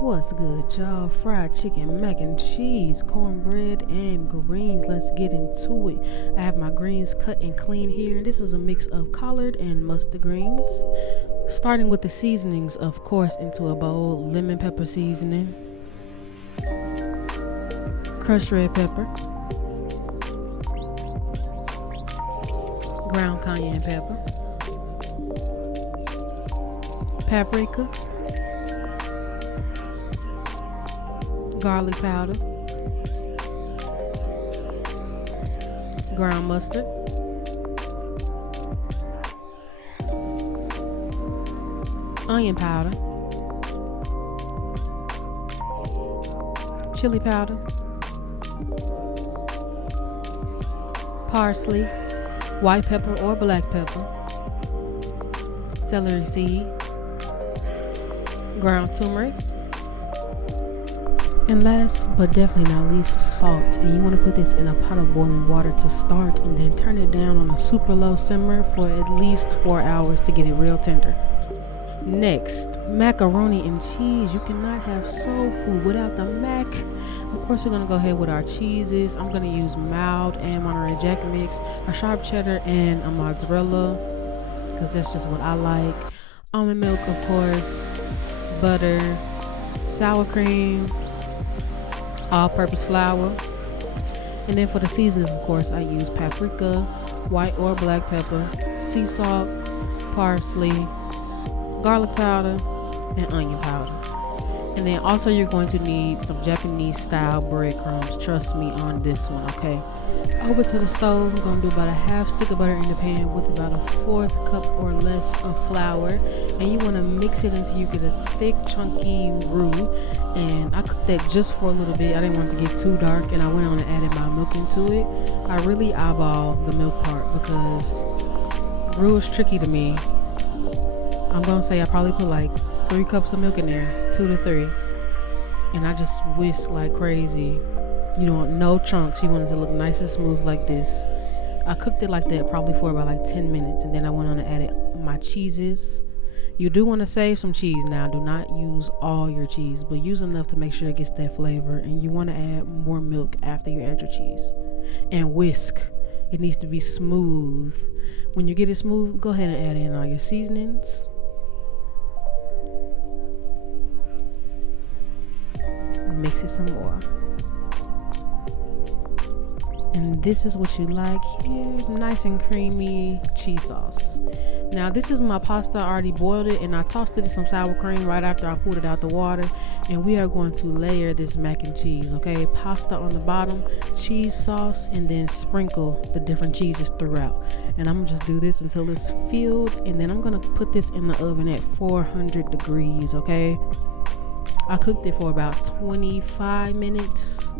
What's good, y'all? Fried chicken, mac and cheese, cornbread, and greens. Let's get into it. I have my greens cut and clean here. This is a mix of collard and mustard greens. Starting with the seasonings, of course, into a bowl. Lemon pepper seasoning, crushed red pepper, ground cayenne pepper, paprika, garlic powder, ground mustard, onion powder, chili powder, parsley, white pepper or black pepper, celery seed, ground turmeric, and last but definitely not least, salt. And you want to put this in a pot of boiling water to start, and then turn it down on a super low simmer for at least 4 hours to get it real tender. Next, macaroni and cheese. You cannot have soul food without the mac. Of course, we're going to go ahead with our cheeses. I'm going to use mild and Monterey Jack mix, a sharp cheddar, and a mozzarella, because that's just what I like. Almond milk, of course, butter, sour cream, all-purpose flour. And then for the seasonings, of course, I use paprika, white or black pepper, sea salt, parsley, garlic powder, and onion powder. And then also you're going to need some Japanese style breadcrumbs. Trust me on this one, okay? Over to the stove, I'm going to do about a half stick of butter in the pan with about a 1/4 cup or less of flour. And you want to mix it until you get a thick, chunky roux. And I cooked that just for a little bit. I didn't want it to get too dark, and I went on and added my milk into it. I really eyeball the milk part because roux is tricky to me. I'm going to say I probably put like 3 cups of milk in there, 2 to 3. And I just whisk like crazy. You don't want no chunks. You want it to look nice and smooth like this. I cooked it like that probably for about like 10 minutes. And then I went on and added my cheeses. You do want to save some cheese now. Do not use all your cheese, but use enough to make sure it gets that flavor. And you want to add more milk after you add your cheese. And whisk. It needs to be smooth. When you get it smooth, go ahead and add in all your seasonings. Mix it some more. And this is what you like here, nice and creamy cheese sauce. Now this is my pasta. I already boiled it and I tossed it in some sour cream right after I pulled it out the water. And we are going to layer this mac and cheese, okay? Pasta on the bottom, cheese sauce, and then sprinkle the different cheeses throughout. And I'm gonna just do this until it's filled, and then I'm gonna put this in the oven at 400 degrees, okay? I cooked it for about 25 minutes.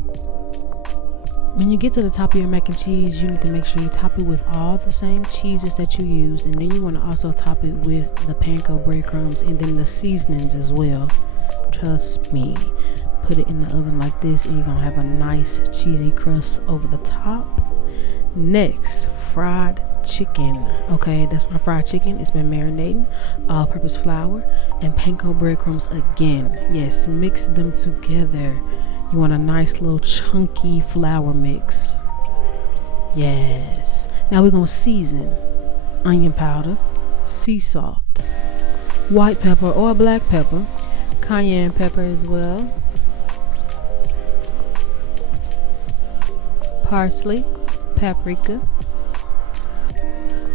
When you get to the top of your mac and cheese, you need to make sure you top it with all the same cheeses that you use, and then you want to also top it with the panko breadcrumbs and then the seasonings as well. Trust me. Put it in the oven like this, and you're going to have a nice cheesy crust over the top. Next, fried chicken. Okay, that's my fried chicken. It's been marinating, all-purpose flour, and panko breadcrumbs again. Yes, mix them together. You want a nice little chunky flour mix. Yes. Now we're going to season. Onion powder, sea salt, white pepper or black pepper, cayenne pepper as well, parsley, paprika,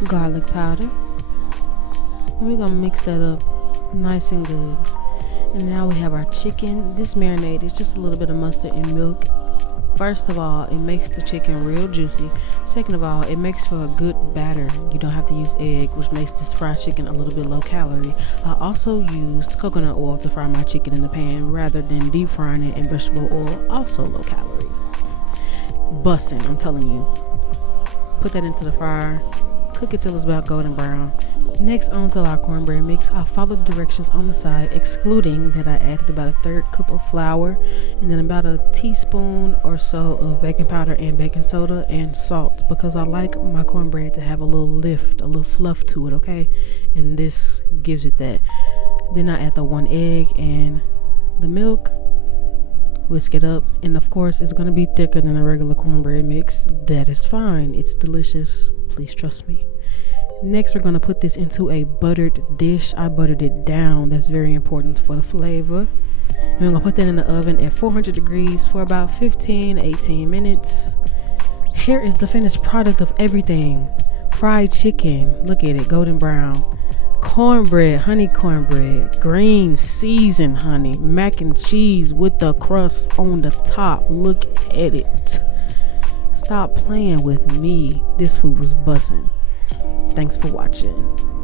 garlic powder. And we're going to mix that up nice and good. And now we have our chicken. This marinade is just a little bit of mustard and milk. First of all, it makes the chicken real juicy. Second of all, it makes for a good batter. You don't have to use egg, which makes this fried chicken a little bit low calorie. I also used coconut oil to fry my chicken in the pan rather than deep frying it in vegetable oil, also low calorie. Bussin', I'm telling you. Put that into the fryer. Cook it till it's about golden brown. Next, on to our cornbread mix. I followed the directions on the side, excluding that I added about a 1/3 cup of flour and then about a teaspoon or so of baking powder and baking soda and salt, because I like my cornbread to have a little lift, a little fluff to it, okay? And this gives it that. Then I add the 1 egg and the milk, whisk it up, and of course it's going to be thicker than the regular cornbread mix. That is fine. It's delicious. Please trust me. Next, we're going to put this into a buttered dish. I buttered it down. That's very important for the flavor. And we're going to put that in the oven at 400 degrees for about 15-18 minutes. Here is the finished product of everything. Fried chicken. Look at it, golden brown. Cornbread, honey cornbread, green seasoned honey, mac and cheese with the crust on the top. Look at it. Stop playing with me. This food was bussin'. Thanks for watching.